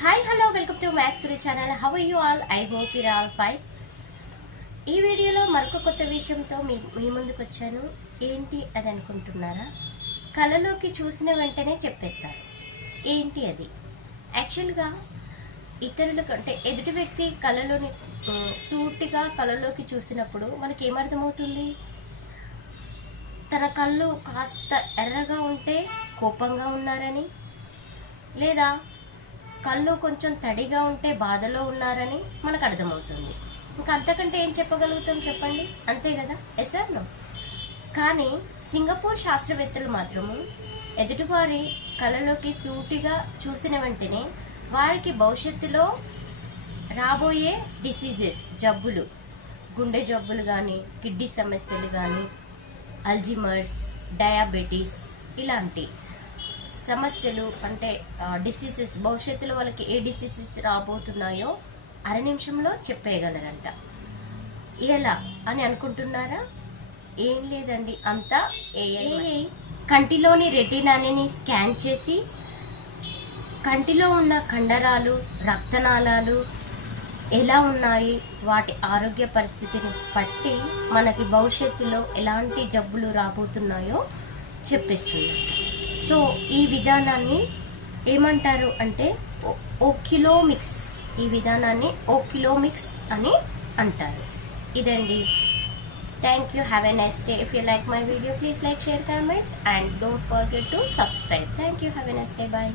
Hi hello welcome to maths Guru channel. How are you all? I hope your all fine. ఈ వీడియోలో మరొక కొత్త విషయంతో మీ ముందుకు వచ్చాను. ఏంటి అది అనుకుంటున్నారా? కళలోకి చూసిన వెంటనే చెప్పేస్తారు. ఏంటి అది? యాక్చువల్గా ఇతరుల కంటే ఎదుటి వ్యక్తి కళలోని సూటిగా కళలోకి చూసినప్పుడు మనకి ఏమర్థమవుతుంది? తన కళ్ళు కాస్త ఎర్రగా ఉంటే కోపంగా ఉన్నారని, లేదా కళ్ళు కొంచెం తడిగా ఉంటే బాధలో ఉన్నారని మనకు అర్థమవుతుంది. ఇంకా అంతకంటే ఏం చెప్పగలుగుతాం చెప్పండి? అంతే కదా? Yes or no? కానీ సింగపూర్ శాస్త్రవేత్తలు మాత్రము ఎదుటివారి కళలోకి సూటిగా చూసిన వెంటనే వారికి భవిష్యత్తులో రాబోయే డిసీజెస్, జబ్బులు, గుండె జబ్బులు కానీ, కిడ్నీ సమస్యలు కానీ, అల్జిమర్స్, డయాబెటీస్ ఇలాంటి సమస్యలు అంటే డిసీజెస్, భవిష్యత్తులో వాళ్ళకి ఏ డిసీజెస్ రాబోతున్నాయో అర నిమిషంలో చెప్పేయగలరంట. ఎలా అని అనుకుంటున్నారా? ఏం లేదండి, అంతా ఏఐ కంటిలోని రెటీనాని స్కాన్ చేసి కంటిలో ఉన్న కండరాలు, రక్తనాళాలు ఎలా ఉన్నాయి, వాటి ఆరోగ్య పరిస్థితిని బట్టి మనకి భవిష్యత్తులో ఎలాంటి జబ్బులు రాబోతున్నాయో చెప్పేస్తుంది. సో ఈ విధానాన్ని ఏమంటారు అంటే ఓక్యులోమిక్స్. ఈ విధానాన్ని ఓక్యులోమిక్స్ అని అంటారు. ఇదండి. Thank you. Have a nice day. If you like my video, please like, share, comment and don't forget to subscribe. Thank you. Have a nice day. Bye.